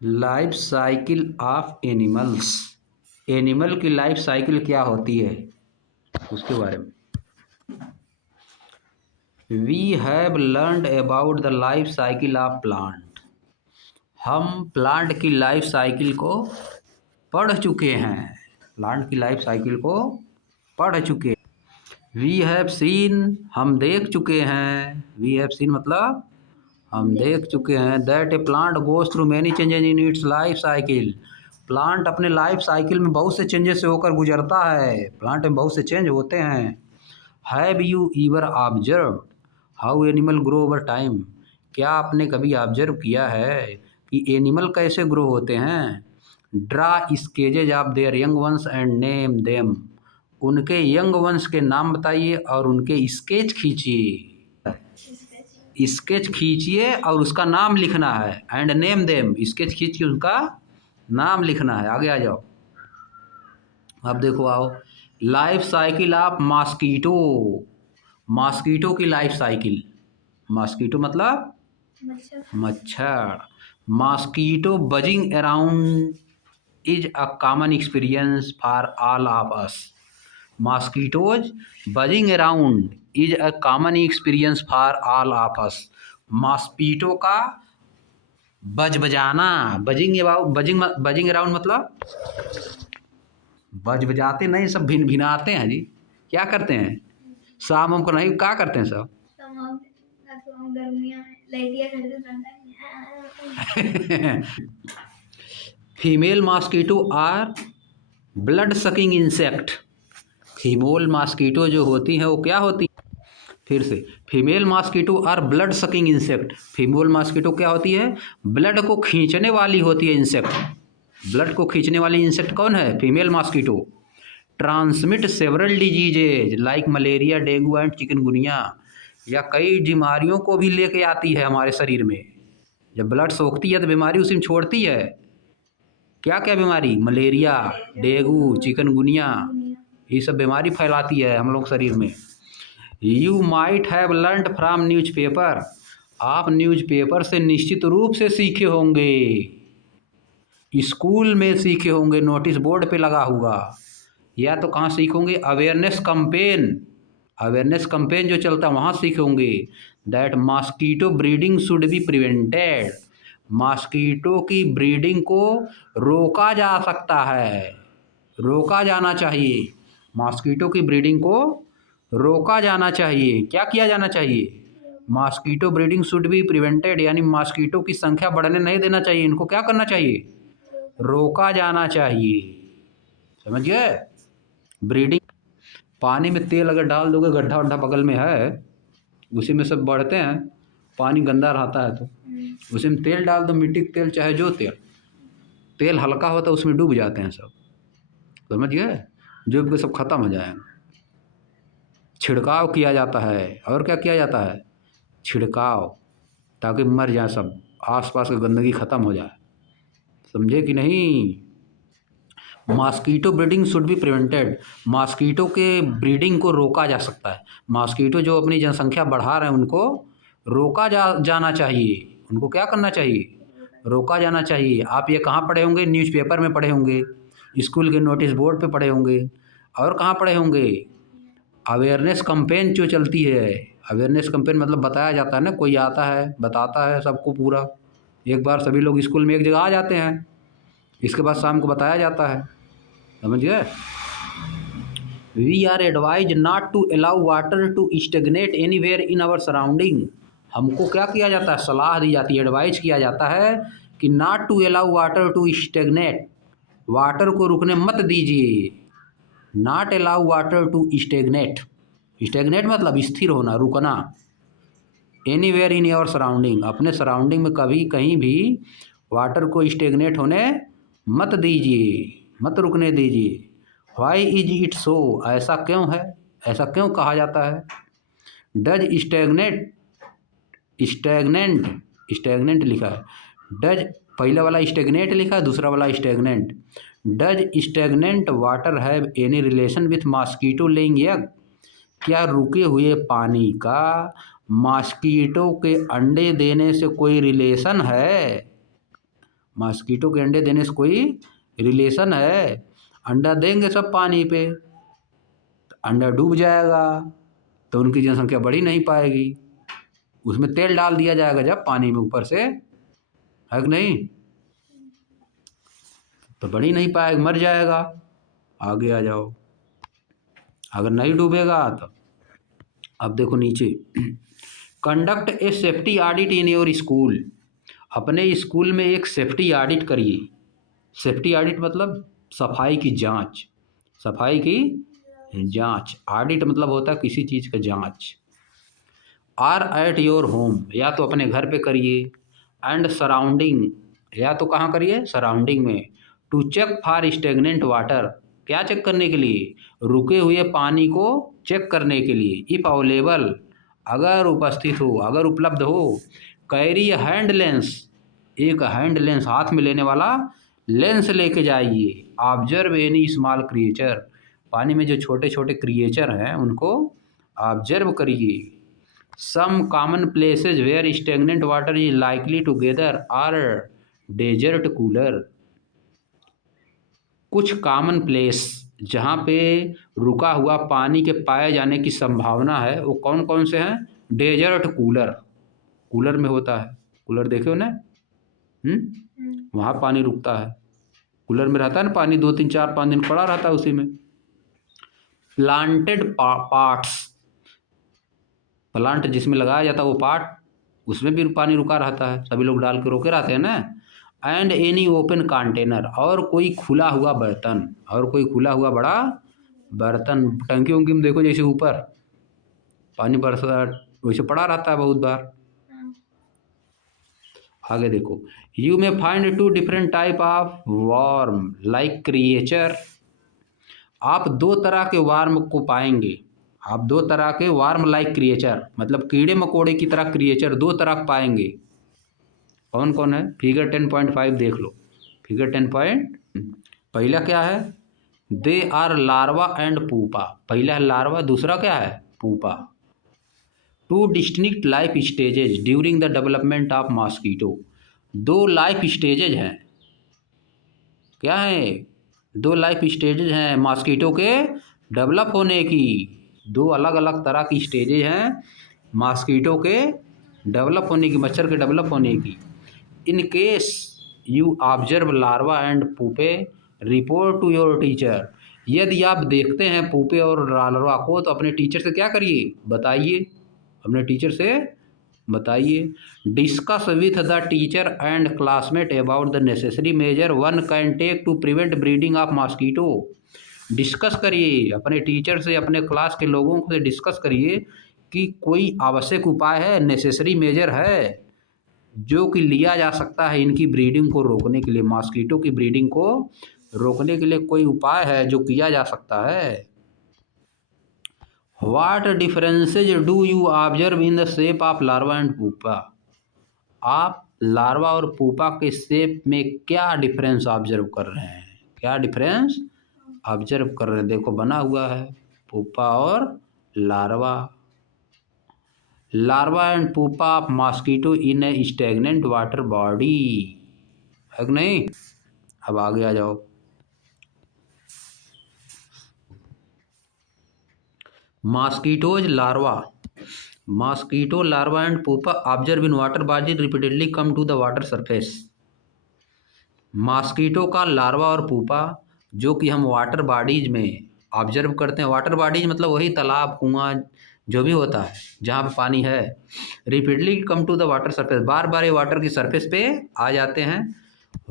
Life cycle of animals. Animal की life cycle क्या होती है उसके बारे में। We have learned about the life cycle of plant. हम प्लांट की लाइफ साइकिल को पढ़ चुके हैं। प्लांट की लाइफ साइकिल को पढ़ चुके। वी हैव सीन, हम देख चुके हैं। वी हैव सीन मतलब हम देख चुके हैं that A plant goes through many changes in its life cycle. Plant अपने लाइफ साइकिल में बहुत से चेंजेस से होकर गुजरता है। प्लांट में बहुत से चेंज होते हैं। Have you ईवर observe how animal grow over time. क्या आपने कभी ऑब्जर्व किया है कि एनिमल कैसे ग्रो होते हैं। Draw sketches of their young ones and name them. उनके यंग वंश के नाम बताइए और उनके स्केच खींचिए। स्केच खींचिए और उसका नाम लिखना है। एंड नेम देम, स्केच खींच के उसका नाम लिखना है। आगे आ जाओ। अब देखो आओ, life cycle of mosquito. Mosquito की लाइफ साइकिल। मॉस्किटो मतलब मच्छर। Mosquito buzzing around is a common experience for all of us. Mosquitoes buzzing around is a common experience for all of us. Mosquito का बज बजाना, buzzing about, buzzing around मतलब बज बजाते नहीं, सब भिन भिनाते हैं जी। क्या करते हैं शाम हमको नहीं, क्या करते हैं सब female mosquito are blood sucking insect. Female mosquito जो होती हैं वो क्या होती हैं, फिर से, female mosquito are blood sucking insect. Female mosquito क्या होती है, ब्लड को खींचने वाली होती है इंसेक्ट। ब्लड को खींचने वाली इंसेक्ट कौन है, female mosquito. Transmit several diseases like malaria, dengue and chikungunya. या कई बीमारियों को भी लेके आती है हमारे शरीर में। जब ब्लड सोखती है तो बीमारी उसी में छोड़ती है। क्या क्या बीमारी, मलेरिया, डेंगू, चिकनगुनिया, ये सब बीमारी फैलाती है हम लोग शरीर में। You might have learned from newspaper. आप न्यूज़पेपर से निश्चित रूप से सीखे होंगे। स्कूल में सीखे होंगे, नोटिस बोर्ड पे लगा हुआ। या तो कहाँ सीखोगे, अवेयरनेस कैंपेन। अवेयरनेस कैंपेन जो चलता है वहाँ सीखे होंगे। That mosquito breeding should be prevented. Mosquito की ब्रीडिंग को रोका जा सकता है, रोका जाना चाहिए। मॉस्किटो की ब्रीडिंग को रोका जाना चाहिए। क्या किया जाना चाहिए, mosquito breeding should be prevented, यानी मॉस्किटो की संख्या बढ़ने नहीं देना चाहिए। इनको क्या करना चाहिए, रोका जाना चाहिए। समझ गए। ब्रीडिंग, पानी में तेल अगर डाल दोगे, गड्ढा वड्ढा बगल में है उसी में सब बढ़ते हैं, पानी गंदा रहता है तो उसी में तेल डाल दो, मिट्टी का तेल चाहे जो तेल, तेल हल्का होता है उसमें डूब जाते हैं सब। समझ गए, डूब के सब खत्म हो जाएंगे। छिड़काव किया जाता है। और क्या किया जाता है, छिड़काव, ताकि मर जाए सब, आसपास की गंदगी खत्म हो जाए। समझे कि नहीं। Mosquito breeding should be prevented. Mosquito के ब्रीडिंग को रोका जा सकता है। मॉस्किटो जो अपनी जनसंख्या बढ़ा रहे हैं उनको रोका जाना चाहिए। उनको क्या करना चाहिए, रोका जाना चाहिए। आप ये कहाँ पढ़े होंगे, न्यूज़पेपर में पढ़े होंगे, स्कूल के नोटिस बोर्ड पे पढ़े होंगे, और कहाँ पढ़े होंगे, अवेयरनेस कैंपेन जो चलती है। अवेयरनेस कैंपेन मतलब बताया जाता है ना, कोई आता है बताता है सबको पूरा। एक बार सभी लोग स्कूल में एक जगह आ जाते हैं, इसके बाद शाम को बताया जाता है। समझ गए। We are advise not to allow water to stagnate anywhere in our surrounding. हमको क्या किया जाता है, सलाह दी जाती है, एडवाइज किया जाता है कि not to allow water to stagnate. Water को रुकने मत दीजिए। Not allow water to stagnate. Stagnate मतलब स्थिर होना, रुकना। एनीवेयर इन योर सराउंडिंग, अपने सराउंडिंग में कभी कहीं भी वाटर को स्टेगनेट होने मत दीजिए, मत रुकने दीजिए। वाई इज इट सो, ऐसा क्यों है, ऐसा क्यों कहा जाता है। डज स्टेगनेट, स्टेगनेंट, स्टेगनेंट लिखा है, डज, पहला वाला स्टेगनेट लिखा है, दूसरा वाला stagnant. Does stagnant water have any relation with mosquito laying egg. क्या रुके हुए पानी का मॉस्किटो के अंडे देने से कोई रिलेशन है। मॉस्किटो के अंडे देने से कोई रिलेशन है? अंडा देंगे सब पानी पे, तो अंडा डूब जाएगा, तो उनकी जनसंख्या बढ़ ही नहीं पाएगी। उसमें तेल डाल दिया जाएगा जब पानी में ऊपर से, है कि नहीं, तो बढ़ ही नहीं पाएगा, मर जाएगा। आगे आ जाओ, अगर नहीं डूबेगा तो अब देखो नीचे, conduct a safety audit in your school. अपने स्कूल में एक सेफ्टी ऑडिट करिए। सेफ्टी ऑडिट मतलब सफाई की जांच, सफाई की जांच। ऑडिट मतलब होता है किसी चीज़ का जांच। आर एट योर होम, या तो अपने घर पे करिए, एंड सराउंडिंग, या तो कहाँ करिए, सराउंडिंग में। To check for stagnant water, क्या चेक करने के लिए, रुके हुए पानी को चेक करने के लिए। इफ अवेलेबल, अगर उपस्थित हो, अगर उपलब्ध हो। कैरी हैंड लेंस, एक हैंड लेंस, हाथ में लेने वाला लेंस लेके जाइए। ऑब्जर्व एनी स्मॉल क्रिएचर, पानी में जो छोटे छोटे क्रिएचर हैं उनको ऑब्जर्व करिए। Some common places where stagnant water is likely to gather are desert cooler. कुछ कॉमन प्लेस जहाँ पे रुका हुआ पानी के पाए जाने की संभावना है, वो कौन कौन से हैं? डेजर्ट कूलर, कूलर में होता है, कूलर देखे हो ना, वहाँ पानी रुकता है, कूलर में रहता है ना पानी, 2 3 4 5 दिन पड़ा रहता है उसी में। प्लांटेड पार्ट्स, प्लांट जिसमें लगाया जाता है वो पार्ट, उसमें भी पानी रुका रहता है, सभी लोग डाल के रोके रहते हैं ना। एंड एनी ओपन कंटेनर, और कोई खुला हुआ बर्तन, और कोई खुला हुआ बड़ा बर्तन। टंकी वंकी में देखो जैसे ऊपर पानी बरसा वैसे पड़ा रहता है बहुत बार। आगे देखो, you may find 2 different type of worm like creature. आप 2 तरह के वार्म को पाएंगे, आप 2 तरह के वार्म लाइक क्रिएचर, मतलब कीड़े मकोड़े की तरह क्रिएचर 2 तरह पाएंगे। कौन कौन है? फिगर 10.5 देख लो। फिगर 10 पॉइंट, पहला क्या है? They are larva and pupa. पहला है लार्वा, दूसरा क्या है? Pupa. 2 distinct life stages during the development of mosquito. 2 life stages हैं, क्या है? 2 लाइफ स्टेजेज हैं मॉस्किटो के डेवलप होने की। 2 अलग अलग तरह की स्टेजेज हैं मॉस्किटो के डेवलप होने की, मच्छर के डेवलप होने की। In case you observe larva and pupae, report to your teacher. यदि आप देखते हैं पुपे और लार्वा को तो अपने टीचर से क्या करिए? बताइए, अपने टीचर से बताइए। Discuss with the teacher and classmate about the necessary measure one can take to prevent breeding of mosquito. Discuss करिए अपने टीचर से, अपने क्लास के लोगों से डिस्कस करिए कि कोई आवश्यक उपाय है, नेसेसरी मेजर है जो कि लिया जा सकता है इनकी ब्रीडिंग को रोकने के लिए, मॉस्किटो की ब्रीडिंग को रोकने के लिए कोई उपाय है जो किया जा सकता है। What differences do you observe in the shape of larva and pupa? आप लार्वा और पुपा के शेप में क्या डिफरेंस ऑब्जर्व कर रहे हैं? क्या डिफरेंस ऑब्जर्व कर रहे हैं? देखो बना हुआ है पुपा और larva. Larva and pupa of mosquito in a stagnant water body, है कि नहीं? अब आगे आ जाओ। Mosquitoes larva, mosquito larva and pupa observe in water body repeatedly come to the water surface. Mosquito का लार्वा और पुपा जो कि हम वाटर बॉडीज में ऑब्जर्व करते हैं, वाटर बॉडीज मतलब वही तालाब, कुआं, जो भी होता है जहाँ पे पानी है। Repeatedly come to the water surface, बार बार ये वाटर की सरफेस पे आ जाते हैं।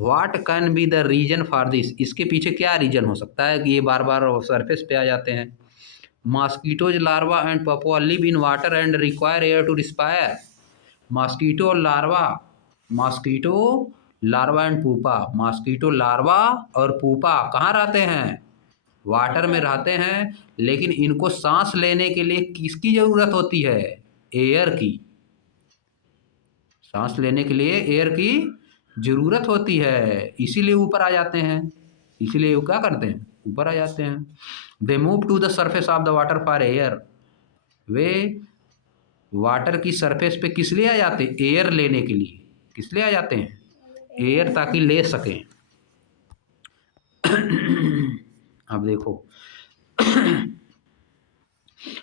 What can be the reason for this? इसके पीछे क्या रीजन हो सकता है कि ये बार बार सरफेस पे आ जाते हैं? Mosquitoes larva and pupa live in water and require air to respire. Mosquito और larva, mosquito larva and pupa, mosquito larva और पूपा कहाँ रहते हैं? वाटर में रहते हैं, लेकिन इनको सांस लेने के लिए किसकी ज़रूरत होती है? एयर की। सांस लेने के लिए एयर की ज़रूरत होती है, इसीलिए ऊपर आ जाते हैं, इसीलिए वो क्या करते हैं? ऊपर आ जाते हैं। They move to the surface of the water for air. वे वाटर की सरफेस पे किस लिए आ जाते हैं? एयर लेने के लिए। किस लिए आ जाते हैं? एयर ताकि ले सकें। अब देखो,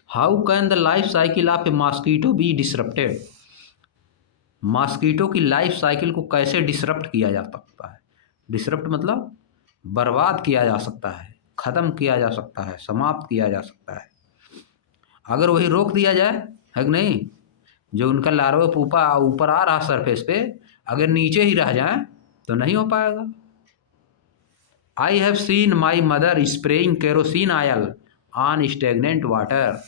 how can the life cycle of a mosquito be disrupted. Mosquito की लाइफ साइकिल को कैसे डिसरप्ट किया जा सकता है। डिसरप्ट मतलब बर्बाद किया जा सकता है, ख़त्म किया जा सकता है, समाप्त किया जा सकता है। अगर वही रोक दिया जाए, है कि नहीं, जो उनका लार्वा पुपा ऊपर आ रहा सरफेस पे, अगर नीचे ही रह जाए तो नहीं हो पाएगा। I have seen my mother spraying kerosene oil on stagnant water.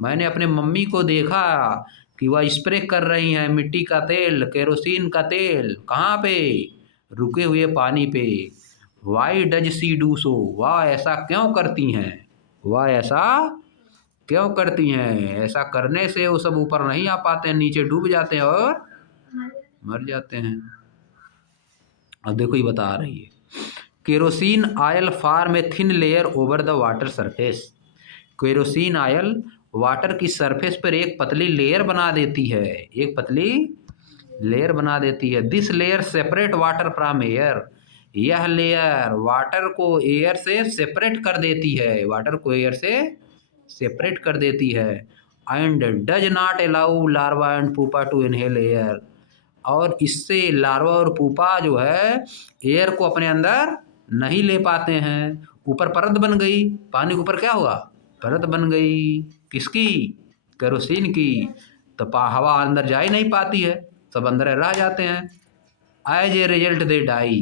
मैंने अपने मम्मी को देखा कि वह स्प्रे कर रही हैं मिट्टी का तेल, केरोसिन का तेल, कहाँ पे, रुके हुए पानी पे। Why does she do so, वह ऐसा क्यों करती हैं, वह ऐसा क्यों करती हैं। ऐसा करने से वो सब ऊपर नहीं आ पाते हैं, नीचे डूब जाते हैं और मर जाते हैं। अब देखो ये बता रही है, kerosene oil form a thin layer over the water surface. Kerosene oil water की सरफेस पर एक पतली लेयर बना देती है, एक पतली लेयर बना देती है। This layer separate water from air. यह लेयर वाटर को एयर से सेपरेट कर देती है, वाटर को एयर से सेपरेट कर देती है। And does not allow larva and pupa to inhale air. और इससे लार्वा और पुपा जो है एयर को अपने अंदर नहीं ले पाते हैं। ऊपर परत बन गई, पानी के ऊपर क्या हुआ, परत बन गई, किसकी, केरोसिन की। तो हवा अंदर जा ही नहीं पाती है, सब अंदर रह जाते हैं। As a result they die,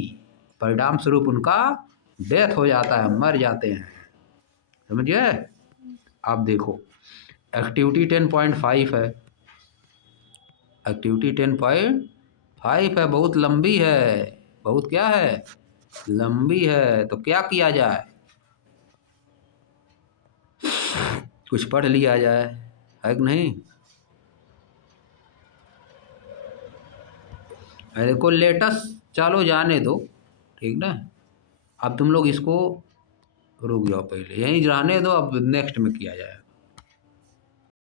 परिणाम स्वरूप उनका डेथ हो जाता है, मर जाते हैं। समझिए। आप देखो एक्टिविटी 10.5 है, एक्टिविटी 10.5 है, बहुत लंबी है, बहुत क्या है, लंबी है। तो क्या किया जाए, कुछ पढ़ लिया जाए, है कि नहीं। अरे को लेटस चलो जाने दो, ठीक ना। अब तुम लोग इसको रुक जाओ, पहले यहीं रहने दो, अब नेक्स्ट में किया जाए।